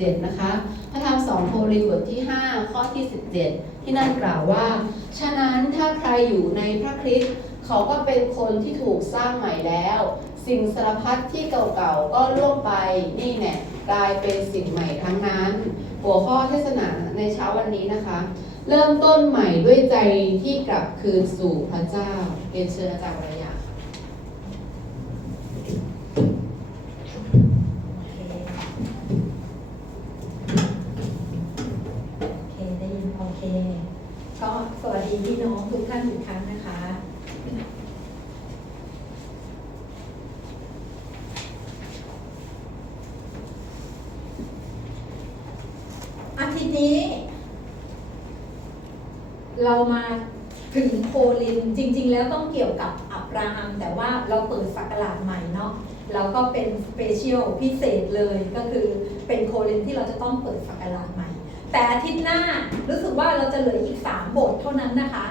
17 นะคะ พระธรรมสองโครินธ์บทที่ 5 ข้อที่ 17 ที่นั่นกล่าวว่า ฉะนั้นถ้าใครอยู่ในพระคริสต์เขาก็เป็นคนที่ถูกสร้างใหม่แล้ว สิ่งสารพัดที่เก่าๆ ก็ล่วงไปนี่แน่กลายเป็นสิ่งใหม่ทั้งนั้น หัวข้อเทศนาในเช้าวันนี้นะคะ เริ่มต้นใหม่ด้วยใจที่กลับคืนสู่พระเจ้าเรียนเชิญอาจารย์วรยาค่ะ โอเค ได้ยินโอเค ก็สวัสดีพี่น้อง ท่านอีกครั้งนะคะอาทิตย์นี้ เรามาถึงโคลินจริง ๆ แล้วต้องเกี่ยวกับอับราฮัม แต่ว่าเราเปิดสักราชใหม่เนาะเราก็เป็นสเปเชียลพิเศษเลยก็คือเป็นโคลินที่เราจะต้องเปิดสักราชใหม่ แต่อาทิตย์หน้ารู้สึกว่าเราจะเหลืออีก 3 บทเท่านั้นนะคะ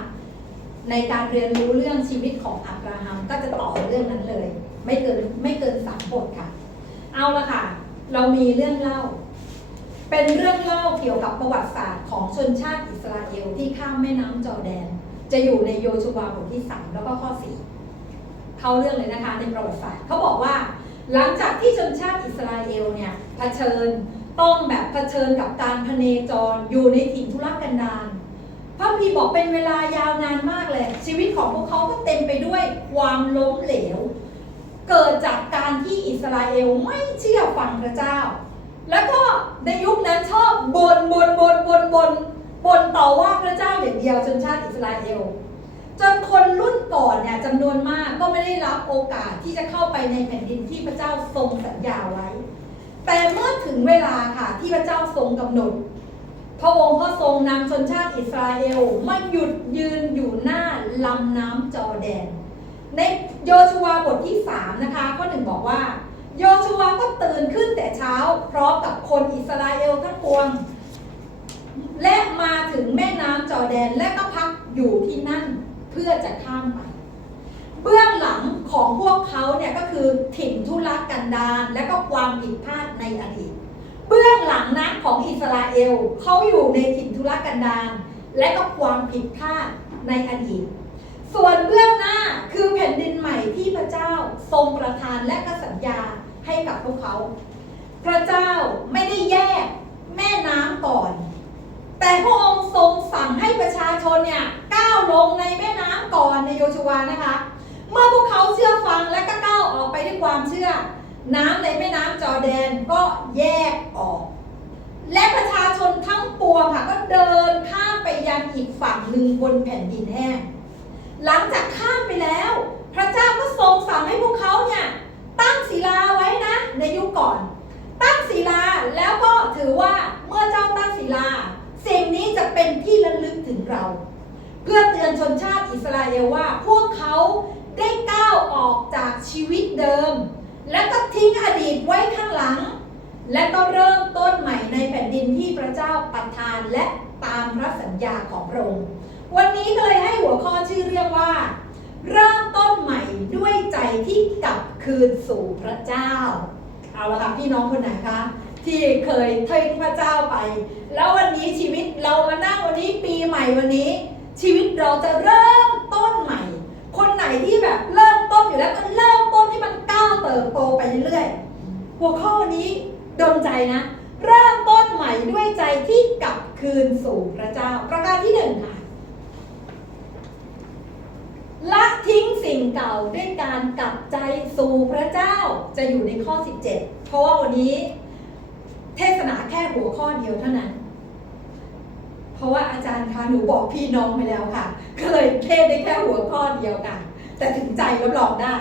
ในการเรียนรู้เรื่องชีวิตของอับราฮัมก็จะต่อเรื่องนั้นเลย ไม่เกินไม่เกินสามบทค่ะ เอาละค่ะ เรามีเรื่องเล่า เป็นเรื่องเล่าเกี่ยวกับประวัติศาสตร์ของชนชาติอิสราเอลที่ข้ามแม่น้ำจอแดน จะอยู่ในโยชูวาบทที่ 3 แล้วก็ข้อ 4 เข้าเรื่องเลยนะคะในประวัติศาสตร์เขาบอกว่า หลังจากที่ชนชาติอิสราเอลเนี่ยเผชิญต้องแบบเผชิญกับการพเนจรอยู่ในถิ่นทุรกันดาร พระพีบอกเป็นเวลายาวนานมากเลย ชีวิตของพวกเขาก็เต็มไปด้วยความล้มเหลว เกิดจากการที่อิสราเอลไม่เชื่อฟังพระเจ้า แล้วก็ในยุคนั้นชอบบนบนบนบนบนบนต่อว่าพระเจ้าอย่างเดียวชนชาติอิสราเอลจนคนรุ่นก่อนเนี่ยจำนวนมากก็ไม่ได้รับโอกาสที่จะเข้าไปในแผ่นดินที่พระเจ้าทรงสัญญาไว้ แต่เมื่อถึงเวลาค่ะที่พระเจ้าทรงกำหนด พระองค์ก็ทรงนำชนชาติอิสราเอลมาหยุดยืนอยู่หน้าลำน้ำจอแดน ในโยชูวาบทที่ 3 นะคะข้อหนึ่งบอกว่า โยชูวาก็ตื่นขึ้นแต่เช้า พร้อมกับคนอิสราเอลทั้งปวง และมาถึงแม่น้ำจอแดนและก็พักอยู่ที่นั่นเพื่อจะข้ามไปเบื้องหลังของพวกเขาเนี่ยก็คือถิ่นทุรกันดารและก็ความผิดพลาดในอดีต เบื้องหลังนะของอิสราเอลเขาอยู่ในถิ่นทุรกันดารและก็ความผิดพลาดในอดีต ส่วนเบื้องหน้าคือแผ่นดินใหม่ที่พระเจ้าทรงประทานและก็สัญญาให้กับพวกเขา พระเจ้าไม่ได้แยกแม่น้ำก่อน แต่พระองค์ทรงสั่งให้ประชาชนเนี่ยก้าวลงในแม่น้ำก่อนในโยชวานะคะ เมื่อพวกเขาเชื่อฟังและก็ก้าวออกไปด้วยความเชื่อ น้ำในแม่น้ำจอแดนก็แยกออก และประชาชนทั้งปวงค่ะก็เดินข้ามไปยังอีกฝั่งหนึ่งบนแผ่นดินแห้งหลังจากข้ามไปแล้ว พระเจ้าก็ทรงสั่งให้พวกเขาเนี่ยตั้งศิลาไว้นะในยุคก่อน ตั้งศิลาแล้วก็ถือว่าเมื่อเจ้าตั้งศิลาสิ่งนี้จะเป็นที่ระลึกถึงเรา เพื่อเตือนชนชาติอิสราเอลว่า พวกเขาได้ก้าวออกจากชีวิตเดิม และก็ทิ้งอดีตไว้ข้างหลัง และก็เริ่มต้นใหม่ในแผ่นดินที่พระเจ้าประทานและตามพระสัญญาของพระองค์ วันนี้ก็เลยให้หัวข้อชื่อเรื่องว่า เริ่มต้นใหม่ด้วยใจที่กลับคืนสู่พระเจ้า เอาละค่ะพี่น้องคนไหนคะที่เคยทิ้งพระเจ้าไป แล้ววันนี้ชีวิตเรามานั่งวันนี้ปีใหม่วันนี้ ชีวิตเราจะเริ่มต้นใหม่ คนไหนที่แบบเริ่ม ต้นอยู่แล้วก็เริ่มต้นที่มันก้าวเติบโตไปเรื่อยๆหัวข้อนี้ดนใจนะ เริ่มต้นใหม่ด้วยใจที่กลับคืนสู่พระเจ้า ประการที่หนึ่งค่ะละทิ้งสิ่งเก่าด้วยการกลับใจสู่พระเจ้าจะอยู่ในข้อ 17 เพราะว่าวันนี้ เทศนาแค่หัวข้อเดียวเท่านั้น เพราะว่าอาจารย์คะหนูบอกพี่น้องไปแล้วค่ะ ก็เลยเทศได้แค่หัวข้อเดียวกัน แต่ถึงใจรับรองได้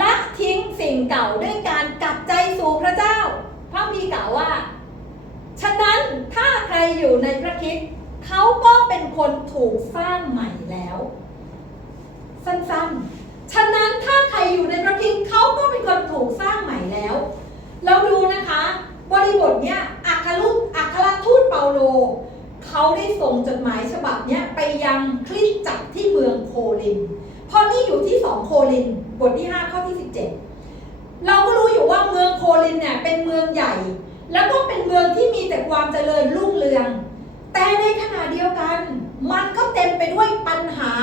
ละทิ้งสิ่งเก่าด้วยการกลับใจสู่พระเจ้า พระพีกล่าวว่า ฉะนั้นถ้าใครอยู่ในพระคริสต์เขาก็เป็นคนถูกสร้างใหม่แล้ว สั้นๆ ฉะนั้นถ้าใครอยู่ในพระคริสต์เขาก็เป็นคนถูกสร้างใหม่แล้ว เราดูนะคะ บริบทเนี้ยอัครลุอัครทูตเปาโลเขาได้ส่งจดหมายฉบับเนี้ยไปยังคริสตจักรที่เมืองโคลิน เพราะนี่อยู่ที่สองโคลิน บทที่ 5 ข้อที่ 17 เราก็รู้อยู่ว่าเมืองโคลินเนี่ยเป็นเมืองใหญ่ แล้วก็เป็นเมืองที่มีแต่ความเจริญรุ่งเรือง แต่ในขณะเดียวกัน มันก็เต็มไปด้วยปัญหา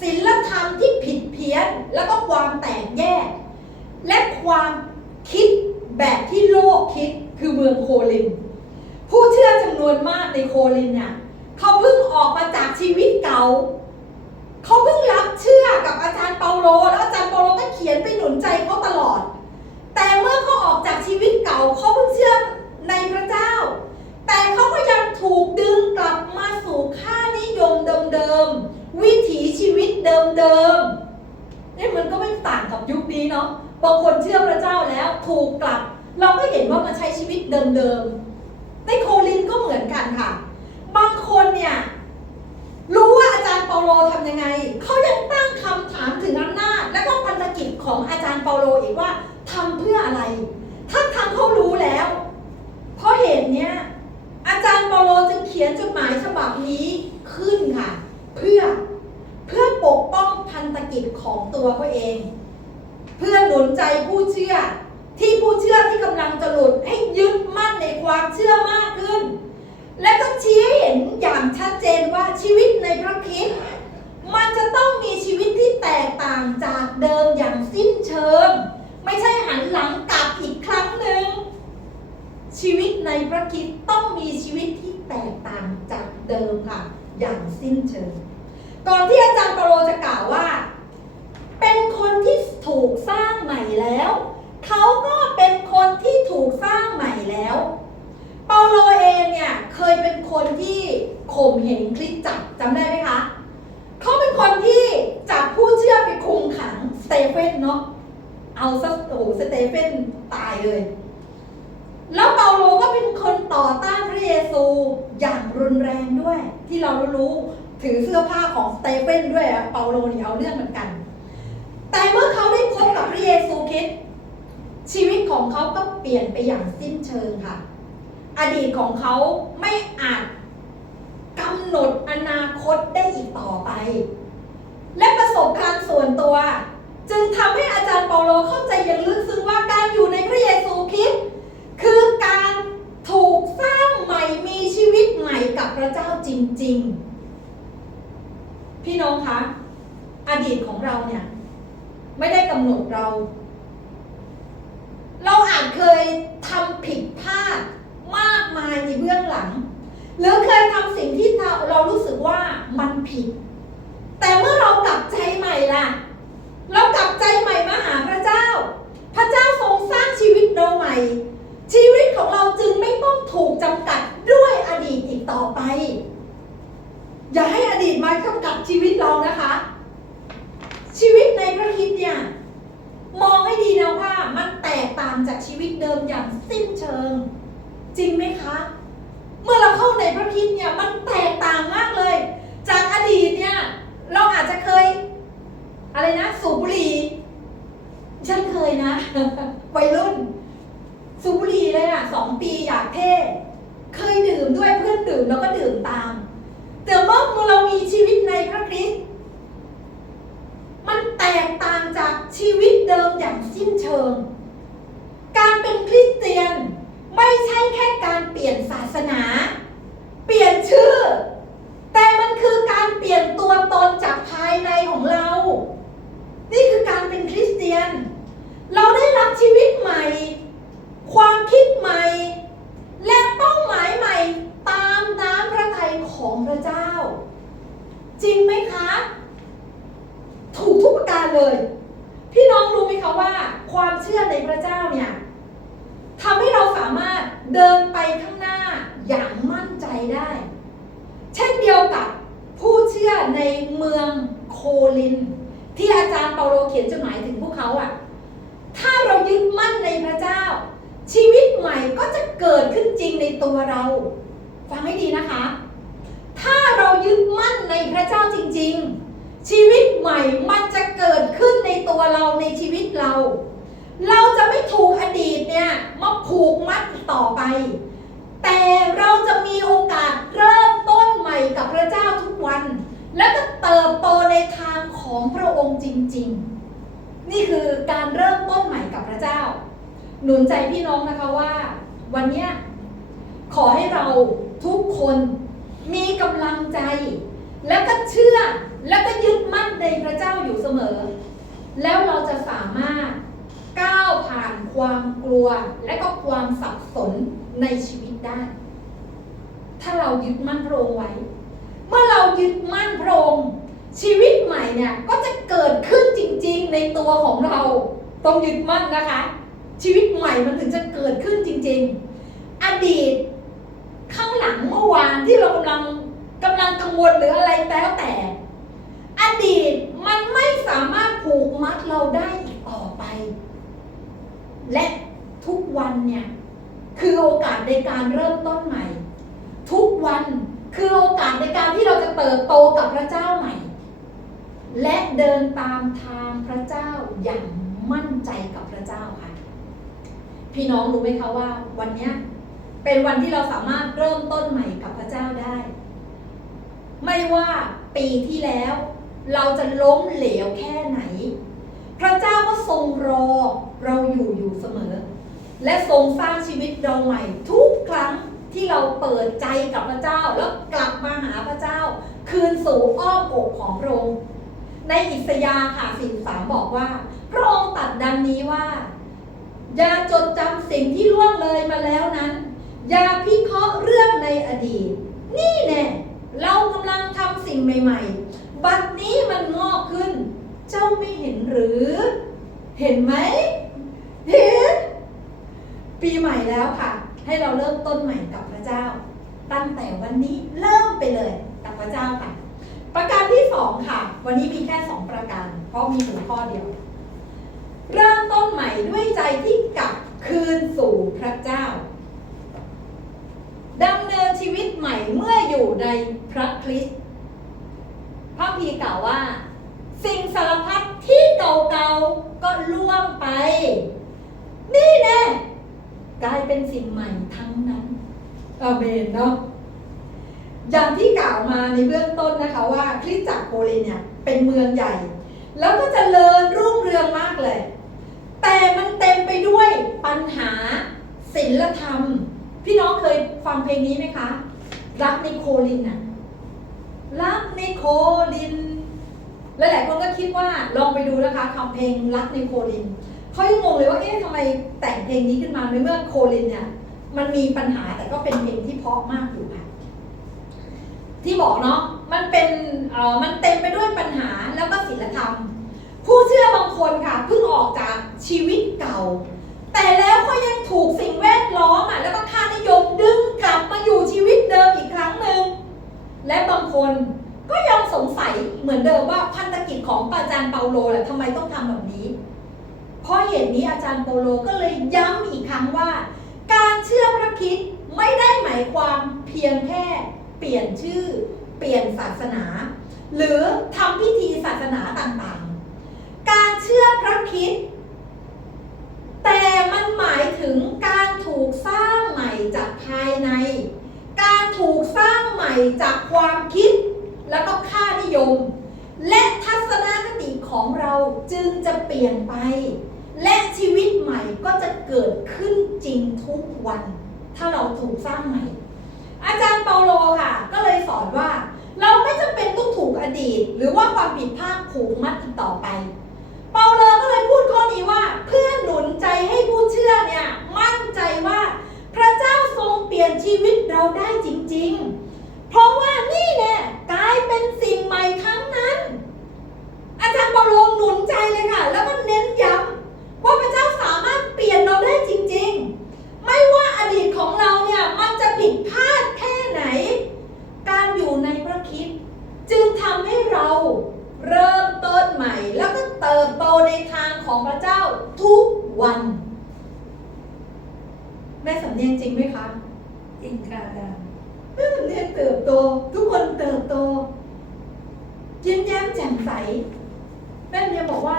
ศีลธรรมที่ผิดเพี้ยน แล้วก็ความแตกแยก และความคิดแบบที่โลกคิดคือเมืองโคลิน ผู้เชื่อจำนวนมากในโคลินเนี่ยเขาเพิ่งออกมาจากชีวิตเก่า เขาเพิ่งรับเชื่อกับอาจารย์เปาโล แล้วอาจารย์เปาโลก็เขียนไปหนุนใจเขาตลอด แต่เมื่อเขาออกจากชีวิตเก่าเขาเพิ่งเชื่อในพระเจ้า แต่เขาก็ยังถูกดึงกลับมาสู่ค่านิยมเดิมๆ วิถีชีวิตเดิมๆนี่มันก็ไม่ต่างกับยุคนี้เนาะบางคนเชื่อพระเจ้าแล้วถูกกลับ เราก็เห็นว่ามันใช้ชีวิตเดิมๆในโคลินก็เหมือนกันค่ะ บางคนเนี่ย รู้ว่าอาจารย์เปาโลทำยังไง เขายังตั้งคำถามถึงอำนาจ และก็พันธกิจของอาจารย์เปาโลอีกว่าทำเพื่ออะไรทั้งทางๆเขารู้แล้ว เพราะเหตุเนี้ย อาจารย์เปาโลจึงเขียนจดหมายฉบับนี้ขึ้นค่ะ เพื่อเพื่อปกป้องพันธกิจของตัวเขาเอง เพื่อหนุนใจผู้เชื่อ ที่ผู้เชื่อที่กำลังจะหลุดให้ยึดมั่นในความเชื่อมากขึ้น และก็ชี้ให้เห็นอย่างชัดเจนว่าชีวิตในพระคริสต์มันจะต้องมีชีวิตที่แตกต่างจากเดิมอย่างสิ้นเชิง ไม่ใช่หันหลังกลับอีกครั้งหนึ่ง ชีวิตในพระคริสต์ต้องมีชีวิตที่แตกต่างจากเดิมค่ะ อย่างสิ้นเชิง ก่อนที่อาจารย์เปาโลจะกล่าวว่า เป็นคนที่ถูกสร้างใหม่แล้ว เขาก็เป็นคนที่ถูกสร้างใหม่แล้ว เปาโลเองเนี่ยเคยเป็นคน ที่ข่มเหงคริสตจักรจำได้ไหมคะเขาเป็นคนที่จับผู้เชื่อไปคุมขังสเตเฟนเนาะเอาซะโอ้โหสเตเฟนตายเลย แล้วเปาโลก็เป็นคนต่อต้านพระเยซูอย่างรุนแรงด้วย ที่เรารู้ถือเสื้อผ้าของสเตเฟนด้วยอะเปาโลนี่เอาเรื่องเหมือนกัน แต่เมื่อเขาได้พบกับพระเยซูคริสต์ชีวิตของเขาก็เปลี่ยนไปอย่างสิ้นเชิงค่ะ อดีตของเขาไม่อาจกำหนดอนาคตได้อีกต่อไป และประสบการณ์ส่วนตัว จึงทำให้อาจารย์เปาโลเข้าใจอย่างลึกซึ้งว่าการอยู่ในพระเยซูคริสต์คือการถูกสร้างใหม่มีชีวิตใหม่กับพระเจ้าจริง ๆ พี่น้องคะอดีตของเราเนี่ยไม่ได้กำหนดเรา เราอาจเคยทำผิดพลาดมากมายในเบื้องหลัง หรือเคยทำสิ่งที่เราเรารู้สึกว่ามันผิด แต่เมื่อเรากลับใจใหม่ล่ะ เรากลับใจใหม่มาหาพระเจ้า พระเจ้าทรงสร้างชีวิตเราใหม่ ชีวิตของเราจึงไม่ต้องถูกจำกัดด้วยอดีตอีกต่อไป อย่าให้อดีตมาจำกัดชีวิตเรานะคะ ชีวิตในพระคิดเนี่ยมองให้ดีนะว่ามันแตกต่างจากชีวิตเดิมอย่างสิ้นเชิง จริงไหมคะ เมื่อเราเข้าในพระคิดเนี่ยมันแตกต่างมากเลย จากอดีตเนี่ย เราอาจจะเคย อะไรนะ สูบบุหรี่ฉันเคยนะวัยรุ่น สูบบุหรี่เลยอะสองปีอยากเท่เคยดื่มด้วยเพื่อนดื่มแล้วก็ดื่มตาม แต่เมื่อเรามีชีวิตในพระคริสต์มันแตกต่างจากชีวิตเดิมอย่างสิ้นเชิง การเป็นคริสเตียนไม่ใช่แค่การเปลี่ยนศาสนา เปลี่ยนชื่อ แต่มันคือการเปลี่ยนตัวตนจากภายในของเรา นี่คือการเป็นคริสเตียน เราได้รับ ชีวิตใหม่ ความคิดใหม่ และเป้าหมายใหม่ตามน้ำพระทัยของพระเจ้า จริงไหมคะ ถูกทุกประการเลย พี่น้องรู้ไหมคะว่า ความเชื่อในพระเจ้าเนี่ยทำให้เราสามารถเดินไปข้างหน้าอย่างมั่นใจได้ เช่นเดียวกับผู้เชื่อในเมืองโคลิน ที่อาจารย์เปาโลเขียนจดหมายถึงพวกเขาอะ ถ้าเรายึดมั่นในพระเจ้า ชีวิตใหม่ก็จะเกิดขึ้นจริงในตัวเรา ฟังให้ดีนะคะ ถ้าเรายึดมั่นในพระเจ้าจริง ๆ ชีวิตใหม่มันจะเกิดขึ้นในตัวเราในชีวิตเรา เราจะไม่ถูกอดีตเนี่ยมาผูกมัดต่อไป แต่เราจะมีโอกาสเริ่มต้นใหม่กับพระเจ้าทุกวัน และก็เติบโตในทางของพระองค์จริง ๆ นี่คือการเริ่มต้นใหม่กับพระเจ้า หนุนใจพี่น้องนะคะว่า วันนี้ขอให้เราทุกคนมีกำลังใจ แล้วก็เชื่อแล้วก็ยึดมั่นในพระเจ้าอยู่เสมอ แล้วเราจะสามารถก้าวผ่านความกลัวและก็ความสับสนในชีวิตได้ ถ้าเรายึดมั่นพระองค์ไว้ เมื่อเรายึดมั่นพระองค์ ชีวิตใหม่เนี่ยก็จะเกิดขึ้นจริงๆในตัวของเรา ต้องยึดมั่นนะคะ ชีวิตใหม่มันถึงจะเกิดขึ้นจริง ๆ อดีตข้างหลังเมื่อวานที่เรากำลังกำลังกังวลหรืออะไรแล้วแต่ อดีตมันไม่สามารถผูกมัดเราได้อีกต่อไป และทุกวันเนี่ยคือโอกาสในการเริ่มต้นใหม่ ทุกวันคือโอกาสในการที่เราจะเติบโตกับพระเจ้าใหม่ และเดินตามทางพระเจ้าอย่างมั่นใจกับพระเจ้าค่ะ พี่น้องรู้ไหมคะว่า วันนี้เป็นวันที่เราสามารถเริ่มต้นใหม่กับพระเจ้าได้ ไม่ว่าปีที่แล้ว เราจะล้มเหลวแค่ไหน พระเจ้าก็ทรงรอเราอยู่อยู่เสมอ และทรงสร้างชีวิตเราใหม่ ทุกครั้งที่เราเปิดใจกับพระเจ้าแล้วกลับมาหาพระเจ้า คืนสู่อ้อมอกของพระองค์ ในอิสยาค่ะสี่สามบอกว่า พระองค์ตัดดังนี้ว่า อย่าจดจำสิ่งที่ล่วงเลยมาแล้วนั้น อย่าพิเคราะห์เรื่องในอดีต นี่แน่เรากำลังทำสิ่งใหม่ ๆ บัดนี้มันงอกขึ้น เจ้าไม่เห็นหรือ เห็นไหม เห็น ปีใหม่แล้วค่ะ ให้เราเริ่มต้นใหม่กับพระเจ้า ตั้งแต่วันนี้ สองค่ะ วันนี้มีแค่สองประการ เพราะมีหัวข้อเดียว เริ่มต้นใหม่ด้วยใจที่กลับคืนสู่พระเจ้าดำเนินชีวิตใหม่เมื่ออยู่ในพระคริสต์พระพีกล่าวว่า สิ่งสารพัดที่เก่าๆก็ล่วงไป นี่แน่กลายเป็นสิ่งใหม่ทั้งนั้น อาเมนเนาะ อย่างที่กล่าวมาในเบื้องต้นนะคะว่าคริสตจักรโคลินเนี่ยเป็นเมืองใหญ่ แล้วก็จเจริญรุ่งเรืองมากเลย แต่มันเต็มไปด้วยปัญหาศิลธรรม พี่น้องเคยฟังเพลงนี้ไหมคะ รักในโคลินน่ะรักในโคลินลหลายๆคนก็คิดว่าลองไปดูนะคะทำเพลงรักในโคลินเขายังงงเลยว่าเอ๊ะทำไมแต่งเพลงนี้ขึ้นมาในเมื่อโคลินเนี่ยมันมีปัญหาแต่ก็เป็นเพลงที่เพราะมากอยู่ค่ะ ที่บอกเนาะมันเป็นเอ่อมันเต็มไปด้วยปัญหาแล้วก็ศีลธรรม ผู้เชื่อบางคนค่ะเพิ่งออกจากชีวิตเก่า แต่แล้วก็ยังถูกสิ่งแวดล้อมอะแล้วก็ค่านิยมดึงกลับมาอยู่ชีวิตเดิมอีกครั้งหนึ่งและบางคนก็ยังสงสัยเหมือนเดิมว่าพันธกิจของอาจารย์เปาโลแหละทำไมต้องทำแบบนี้ เพราะเหตุนี้อาจารย์เปาโลก็เลยย้ำอีกครั้งว่า การเชื่อพระคิดไม่ได้หมายความเพียงแค่ ปลี่ยนชื่อ เปลี่ยนศาสนา หรือทำพิธีศาสนาต่างๆ การเชื่อพระคิดแต่มันหมายถึงการถูกสร้างใหม่จากภายใน การถูกสร้างใหม่จากความคิด แล้วก็ค่านิยม และทัศนคติของเราจึงจะเปลี่ยนไป และชีวิตใหม่ก็จะเกิดขึ้นจริงทุกวัน ถ้าเราถูกสร้างใหม่ อาจารย์เปาโลค่ะ ก็เลยสอนว่า เราไม่จำเป็นต้องถูกอดีต หรือว่าความผิดพลาดผูกมัดอีกต่อไป เปาโลก็เลยพูดข้อนี้ว่า เพื่อหนุนใจให้ผู้เชื่อเนี่ยมั่นใจว่า พระเจ้าทรงเปลี่ยนชีวิตเราได้จริง ๆ เพราะว่านี่แน่กลายเป็นสิ่งใหม่ทั้งนั้น อาจารย์เปาโลหนุนใจเลยค่ะ แล้วก็เน้นย้ำว่าพระเจ้าสามารถเปลี่ยนเราได้จริง ๆ ไม่ว่าอดีตของเราเนี่ยมันจะผิดพลาดแค่ไหน การอยู่ในพระคริดจึงทำให้เราเริ่มต้นใหม่ แล้วก็เติบโตในทางของพระเจ้าทุกวันแม่สำเนียงจริงไหมคะอินคาดาแม่สำเนียงเติบโต ทุกคนเติบโตยิ้มแย้มแจ่มใสแม่เนียบอกว่า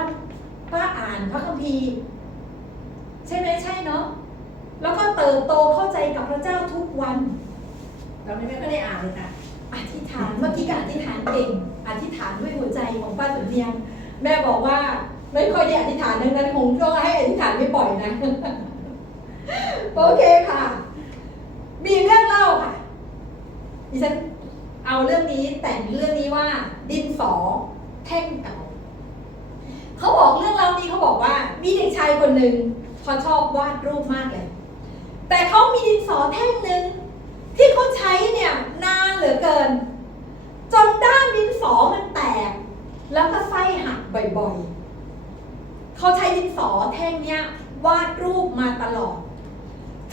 ป้าอ่านพระคัมภีร์ ใช่ไหมใช่เนาะ แล้วก็เติบโตเข้าใจกับพระเจ้าทุกวันตอนนี้แม่ก็ได้อ่านเลยค่ะอธิษฐานเมื่อกี้ก็อธิษฐานเก่งอธิษฐานด้วยหัวใจของป้าสุนเทียง แม่บอกว่าไม่ค่อยได้อธิษฐานดังนั้นคงต้องให้อธิษฐานไม่บ่อยนะ โอเคค่ะ มีเรื่องเล่าค่ะดิฉันเอาเรื่องนี้แต่งเรื่องนี้ว่า ดินสอแท่งเก่าเขาบอกเรื่องเรานี้เขาบอกว่า มีเด็กชายคนหนึ่งเขาชอบวาดรูปมากเลย แต่เขามีดินสอแท่งหนึ่งที่เขาใช้เนี่ยนานเหลือเกิน จนด้ามดินสอมันแตก แล้วก็ไส้หักบ่อยๆ เขาใช้ดินสอแท่งเนี้ยวาดรูปมาตลอด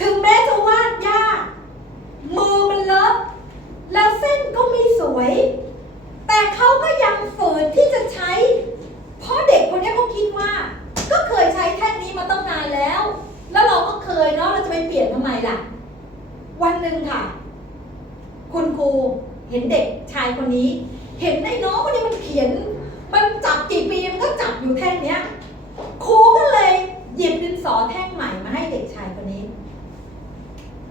ถึงแม้จะวาดยากมือมันเลอะแล้วเส้นก็ไม่สวย แต่เขาก็ยังฝืนที่จะใช้ เพราะเด็กคนนี้เขาคิดว่า ก็เคยใช้แท่งนี้มาตั้งนานแล้ว แล้วเราก็เคยเนาะเราจะไปเปลี่ยนทำไมล่ะ วันหนึ่งค่ะ คุณครูเห็นเด็กชายคนนี้ เห็นไอ้น้องคนนี้มันเขียน มันจับกี่ปีมันก็จับอยู่แท่งเนี้ยครูก็เลยหยิบดินสอแท่งใหม่มาให้เด็กชายคนนี้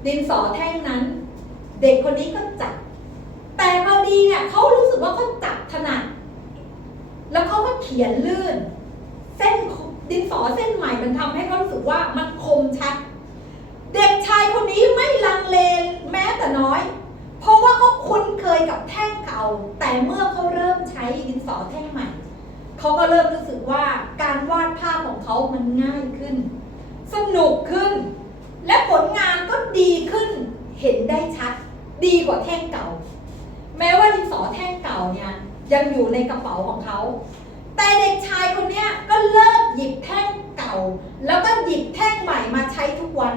ดินสอแท่งนั้น เด็กคนนี้ก็จับ แต่พอดีเนี่ยเขารู้สึกว่าเขาจับถนัดแล้วเขาก็เขียนลื่น เส้นดินสอเส้นใหม่มันทำให้เขารู้สึกว่ามัน มชัด เด็กชายคนนี้ไม่ลังเลแม้แต่น้อย เพราะว่าเขาคุ้นเคยกับแท่งเก่า แต่เมื่อเขาเริ่มใช้ดินสอแท่งใหม่เขาก็เริ่มรู้สึกว่าการวาดภาพของเขามันง่ายขึ้น สนุกขึ้น และผลงานก็ดีขึ้นเห็นได้ชัด ดีกว่าแท่งเก่า แม้ว่าดินสอแท่งเก่าเนี่ยยังอยู่ในกระเป๋าของเขา แต่เด็กชายคนนี้ก็เลิกหยิบแท่งเก่า แล้วก็หยิบแท่งใหม่มาใช้ทุกวัน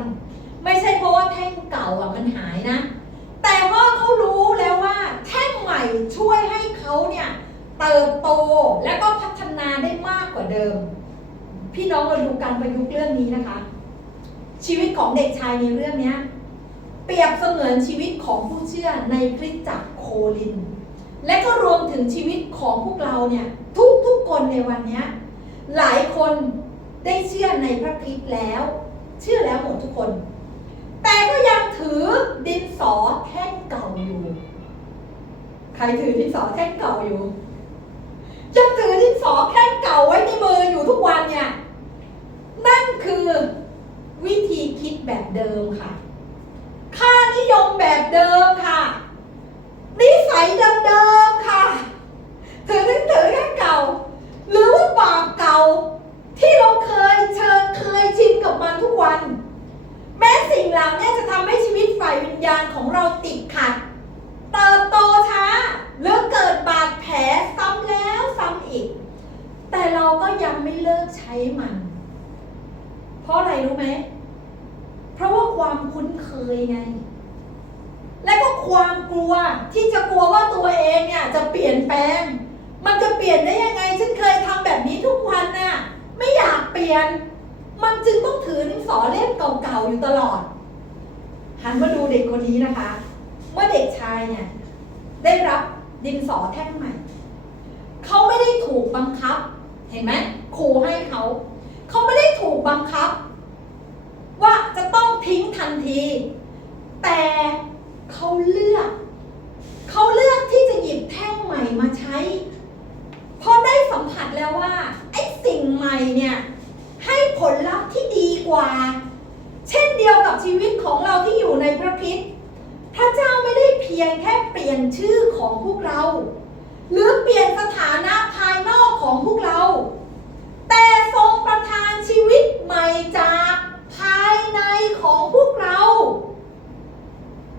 ไม่ใช่เพราะว่าแท่งเก่าอะมันหายนะ แต่ว่าเขารู้แล้วว่า แท่งใหม่ช่วยให้เขาเนี่ยเติบโตและก็พัฒนาได้มากกว่าเดิม พี่น้องเราดูการประยุกต์เรื่องนี้นะคะ ชีวิตของเด็กชายในเรื่องนี้เปรียบเสมือนชีวิตของผู้เชื่อในคริสตจักรโคลิน และก็รวมถึงชีวิตของพวกเราเนี่ยทุกทุกคนในวันนี้หลายคนได้เชื่อในพระคริสต์แล้ว เชื่อแล้วหมดทุกคน แต่ก็ยังถือดินสอแท่งเก่าอยู่ ใครถือดินสอแท่งเก่าอยู่ยังถือดินสอแท่งเก่าไว้ในมืออยู่ทุกวันเนี่ยนั่นคือวิธีคิดแบบเดิมค่ะ ค่านิยมแบบเดิมค่ะ นิสัยเดิมๆค่ะ ถือถือถือแค่เก่า หรือว่าบาปเก่า ที่เราเคยเชิญเคยชินกับมันทุกวัน แม้สิ่งเหล่านี้จะทำให้ชีวิตฝ่ายวิญญาณของเราติดขัด เติบโตช้าหรือเกิดบาดแผลซ้ำแล้วซ้ำอีก แต่เราก็ยังไม่เลิกใช้มัน เพราะอะไรรู้ไหม เพราะว่าความคุ้นเคยไง และก็ความกลัวที่จะกลัวว่าตัวเองเนี่ยจะเปลี่ยนแปลง มันจะเปลี่ยนได้ยังไง ฉันเคยทำแบบนี้ทุกวันน่ะไม่อยากเปลี่ยน มันจึงต้องถือดินสอเล่มเก่าๆอยู่ตลอดหันมาดูเด็กคนนี้นะคะ เมื่อเด็กชายเนี่ยได้รับดินสอแท่งใหม่ เขาไม่ได้ถูกบังคับ เห็นไหมครูให้เขา เขาไม่ได้ถูกบังคับ ว่าจะต้องทิ้งทันที แต่ เขาเลือก เขาเลือกที่จะหยิบแท่งใหม่มาใช้ เพราะได้สัมผัสแล้วว่า ไอ้สิ่งใหม่เนี่ย ให้ผลลัพธ์ที่ดีกว่า เช่นเดียวกับชีวิตของเราที่อยู่ในพระคริสต์พระเจ้าไม่ได้เพียงแค่เปลี่ยนชื่อของพวกเรา หรือเปลี่ยนสถานะภายนอกของพวกเรา แต่ทรงประทานชีวิตใหม่จากภายในของพวกเรา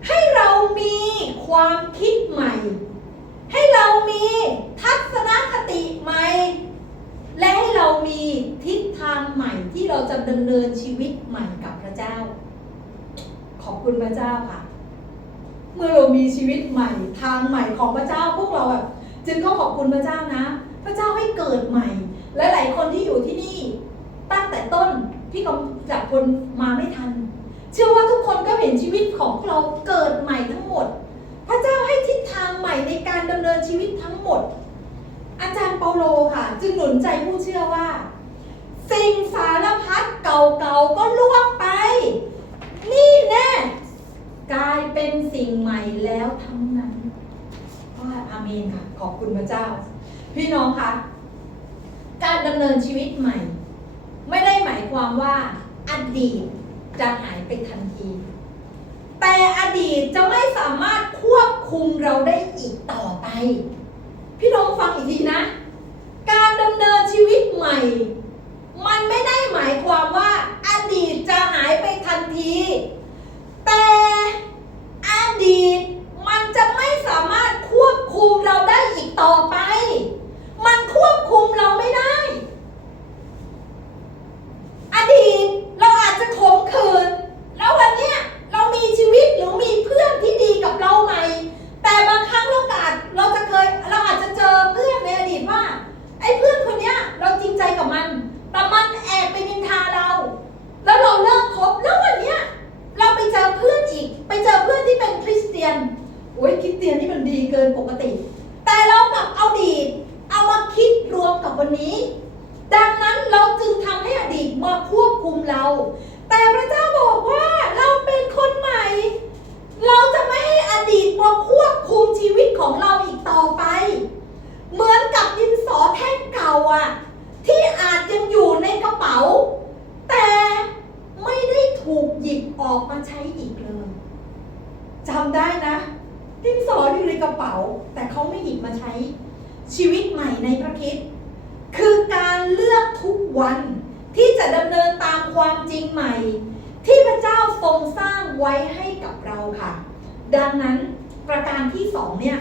ให้เรามีความคิดใหม่ ให้เรามีทัศนคติใหม่ และให้เรามีทิศทางใหม่ที่เราจะดำเนินชีวิตใหม่กับพระเจ้า ขอบคุณพระเจ้าค่ะ เมื่อเรามีชีวิตใหม่ทางใหม่ของพระเจ้าพวกเราแบบจึงก็ขอบคุณพระเจ้านะ พระเจ้าให้เกิดใหม่ และหลายคนที่อยู่ที่นี่ ต้นพี่กำจากคนมาไม่ทัน เชื่อว่าทุกคนก็เห็นชีวิตของเราเกิดใหม่ทั้งหมด พระเจ้าให้ทิศทางใหม่ในการดำเนินชีวิตทั้งหมด อาจารย์เปาโลค่ะ จึงหนุนใจผู้เชื่อว่า สิ่งสารพัดเก่าๆก็ล่วงไป นี่แน่กลายเป็นสิ่งใหม่แล้วทั้งนั้นว่าอาเมนค่ะ ขอบคุณพระเจ้า พี่น้องคะการดำเนินชีวิตใหม่ ไม่ได้หมายความว่าอดีตจะหายไปทันที แต่อดีตจะไม่สามารถควบคุมเราได้อีกต่อไป พี่น้องฟังอีกทีนะ การดำเนินชีวิตใหม่ มันไม่ได้หมายความว่าอดีตจะหายไปทันที แต่อดีตมันจะไม่สามารถควบคุมเราได้อีกต่อไป มันควบคุมเราไม่ได้ อดีตเราอาจจะขมขื่นแล้ววันเนี้ยเรามีชีวิตหรือมีเพื่อนที่ดีกับเราใหม่ แต่บางครั้งเราอาจเราจะเคยเราอาจจะเจอเพื่อนในอดีตว่า ไอ้เพื่อนคนเนี้ยเราจริงใจกับมัน แต่มันแอบไปนินทาเรา แล้วเราเลิกคบแล้ววันเนี้ยเราไปเจอเพื่อนอีก ไปเจอเพื่อนที่เป็นคริสเตียนโอ้ยคริสเตียนนี่มันดีเกินปกติ แต่เรากลับเอาดีตเอามาคิดรวมกับวันนี้ ดังนั้นเราจึงทำให้อดีตมาควบคุมเรา แต่พระเจ้าบอกว่าเราเป็นคนใหม่ เราจะไม่ให้อดีตมาควบคุมชีวิตของเราอีกต่อไป เหมือนกับดินสอแท่งเก่าอะที่อาจยังอยู่ในกระเป๋า แต่ไม่ได้ถูกหยิบออกมาใช้อีกเลยจำได้นะ ดินสออยู่ในกระเป๋า แต่เขาไม่หยิบมาใช้ชีวิตใหม่ในพระคริด คือการเลือกทุกวันที่จะดำเนินตามความจริงใหม่ ที่พระเจ้าทรงสร้างไว้ให้กับเราค่ะ ดังนั้นประการที่สองเนี่ย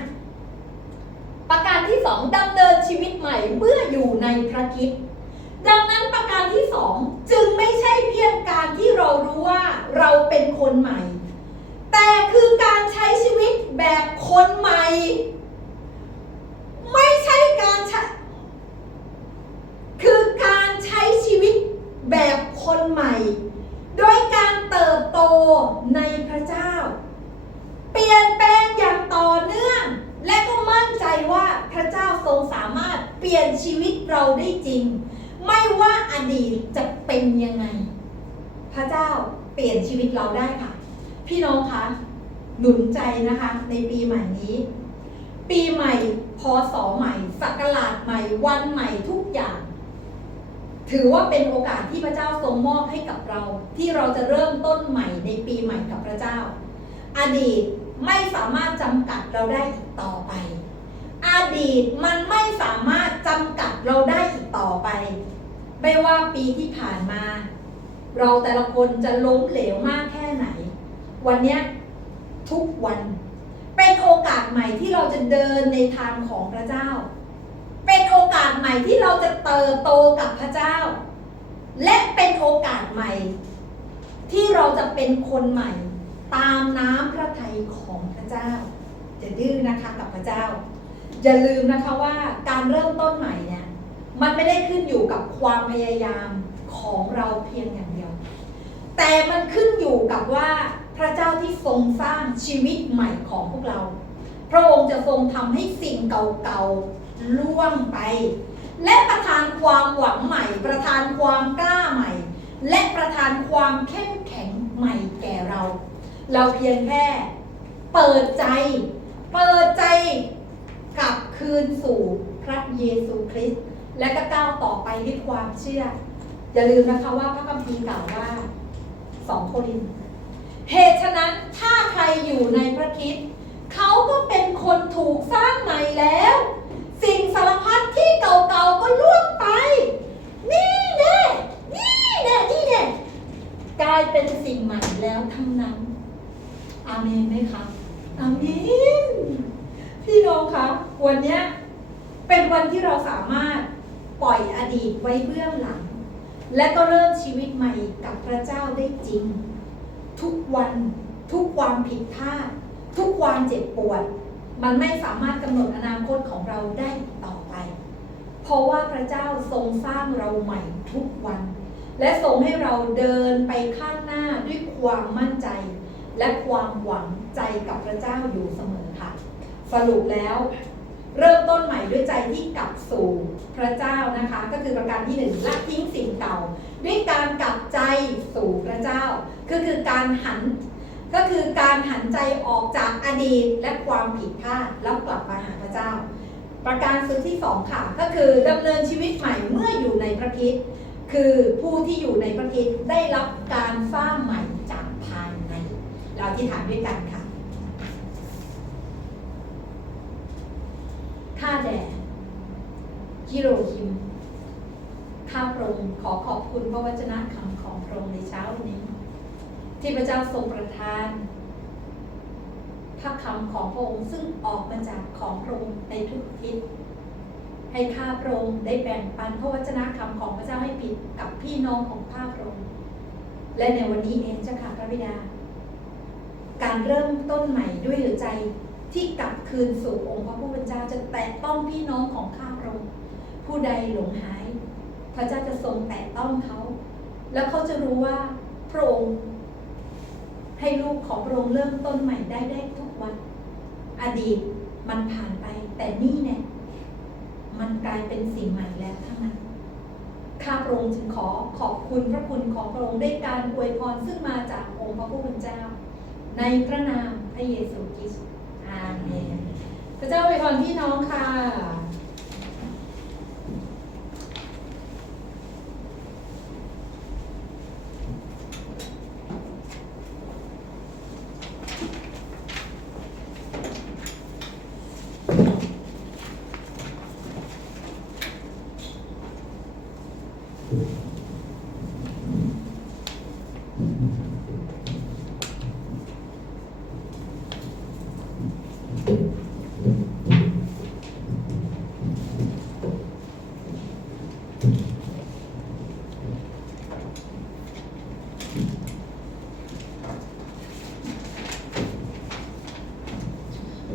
ประการที่สองดำเนินชีวิตใหม่เมื่ออยู่ในพระคิดงนั้นประการที่สองจึงไม่ใช่เพียงการที่เรารู้ว่าเราเป็นคนใหม่ แต่คือการใช้ชีวิตแบบคนใหม่ ไม่ใช่การใช้ คือการใช้ชีวิตแบบคนใหม่ โดยการเติบโตในพระเจ้า เปลี่ยนแปลงอย่างต่อเนื่อง และก็มั่นใจว่าพระเจ้าทรงสามารถเปลี่ยนชีวิตเราได้จริง ไม่ว่าอดีตจะเป็นยังไง พระเจ้าเปลี่ยนชีวิตเราได้ค่ะ พี่น้องคะหนุนใจนะคะ ในปีใหม่นี้ ปีใหม่พศใหม่สักราชใหม่วันใหม่ทุกอย่าง ถือว่าเป็นโอกาสที่พระเจ้าทรงมอบให้กับเรา ที่เราจะเริ่มต้นใหม่ในปีใหม่กับพระเจ้า อดีตไม่สามารถจำกัดเราได้อีกต่อไปอดีตมันไม่สามารถจำกัดเราได้อีกต่อไป ไม่ว่าปีที่ผ่านมา เราแต่ละคนจะล้มเหลวมากแค่ไหน วันนี้ทุกวัน เป็นโอกาสใหม่ที่เราจะเดินในทางของพระเจ้า เป็นโอกาสใหม่ที่เราจะเติบโตกับพระเจ้า และเป็นโอกาสใหม่ ที่เราจะเป็นคนใหม่ ตามน้ำพระทัยของพระเจ้า จะดื้อนะคะกับพระเจ้า อย่าลืมนะคะว่าการเริ่มต้นใหม่เนี่ยมันไม่ได้ขึ้นอยู่กับความพยายามของเราเพียงอย่างเดียว แต่มันขึ้นอยู่กับว่า พระเจ้าที่ทรงสร้างชีวิตใหม่ของพวกเรา พระองค์จะทรงทำให้สิ่งเก่าๆล่วงไป และประทานความหวังใหม่ ประทานความกล้าใหม่ และประทานความเข้มแข็งใหม่แก่เรา เราเพียงแค่เปิดใจ เปิดใจกลับคืนสู่พระเยซูคริสต์และก็ก้าวต่อไปด้วยความเชื่อ อย่าลืมนะคะว่าพระคัมภีร์กล่าวว่าสองโครินธ์ เหตุฉะนั้นถ้าใครอยู่ในพระคริสต์เขาก็เป็นคนถูกสร้างใหม่แล้ว สิ่งสารพัดที่เก่าๆก็ล่วงไป นี่แน่นี่แน่นี่แน่กลายเป็นสิ่งใหม่แล้วทั้งนั้น อาเมนไหมคะอาเมนพี่น้องคะวันนี้เป็นวันที่เราสามารถปล่อยอดีตไว้เบื้องหลัง และก็เริ่มชีวิตใหม่กับพระเจ้าได้จริง ทุกวัน ทุกความผิดพลาด ทุกความเจ็บปวด มันไม่สามารถกำหนดอนาคตของเราได้ต่อไป เพราะว่าพระเจ้าทรงสร้างเราใหม่ทุกวัน และทรงให้เราเดินไปข้างหน้าด้วยความมั่นใจ และความหวังใจกับพระเจ้าอยู่เสมอค่ะ สรุปแล้วเริ่มต้นใหม่ด้วยใจที่กลับสู่พระเจ้านะคะ ก็คือประการที่หนึ่งละทิ้งสิ่งเก่า ด้วยการกลับใจสู่พระเจ้า ก็คือการหันก็คือการหันใจออกจากอดีตและความผิดพลาดแล้วกลับมาหาพระเจ้า ประการสุดที่สองค่ะ ก็คือดำเนินชีวิตใหม่เมื่ออยู่ในพระคริสต์คือผู้ที่อยู่ในพระคริสต์ได้รับการสร้างใหม่จากภายใน เราที่ฐานด้วยกันค่ะแด่ยิโรฮิม ข้าพระองค์ขอขอบคุณพระวจนะคำของพระองค์ในเช้าวันนี้ ที่พระเจ้าทรงประทานพระคำของพระองค์ซึ่งออกมาจากของพระองค์ในทุกทิศให้ข้าพระองค์ได้แบ่งปันพระวจนะคำของพระเจ้าให้ผิดกับพี่น้องของข้าพระองค์และในวันนี้เองเจ้าค่ะพระบิดา การเริ่มต้นใหม่ด้วยหัวใจที่กลับคืนสู่องค์พระผู้เป็นเจ้าจะแตะต้องพี่น้องของข้าพระองค์ผู้ใดหลงหาย พระเจ้าจะทรงแตะต้องเขา แล้วเขาจะรู้ว่าพระองค์ให้ลูกของพระองค์เริ่มต้นใหม่ได้ได้ทุกวัน อดีตมันผ่านไป แต่นี่เนี่ยมันกลายเป็นสิ่งใหม่แล้วทั้งนั้นข้าพระองค์จึงขอขอบคุณพระคุณของพระองค์ด้วยการอวยพรซึ่งมาจากองค์พระผู้เป็นเจ้า ในพระนามพระเยซูคริสต์อาเมนพระเจ้าอวยพรพี่น้องค่ะ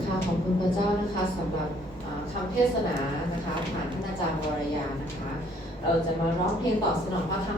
ค่ะขอบคุณพระเจ้านะคะสำหรับอ่าคำ เทศนานะคะผ่านท่านอาจารย์วรยานะคะ เราจะมาร้องเพลงตอบสนองพระคำ